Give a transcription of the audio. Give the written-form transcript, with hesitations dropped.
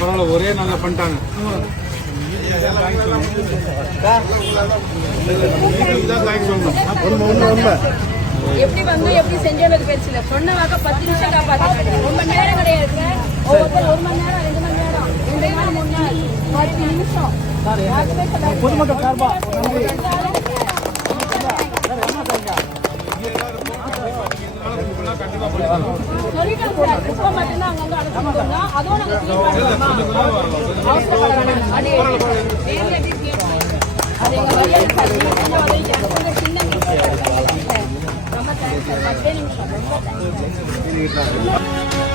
பரவாயில்ல, ஒரே நல்லா பண்ணிட்டாங்க. எப்படி வந்து எப்படி செஞ்சது பேச்சு சொன்ன வாக்க 10 நிமிஷம் காப்பாற்று. ரொம்ப நேரம் கிடையாது, ஒவ்வொருத்தர் 1 மணி நேரம் 2 மணி நேரம் 2 நாள் 3 நாள் 10 நிமிஷம். பொதுமக்கள் சார்பா சொல்லிட்டோம் சார், குப்பை மட்டும்தான் அங்க வந்து அடைச்சிருக்கோம்னா அதுவும் நாங்க அது எங்க வழியாக சார். சின்ன ரொம்ப தேங்க்ஸ் சார். 10 நிமிஷம் ரொம்ப தேங்க்ஸ்.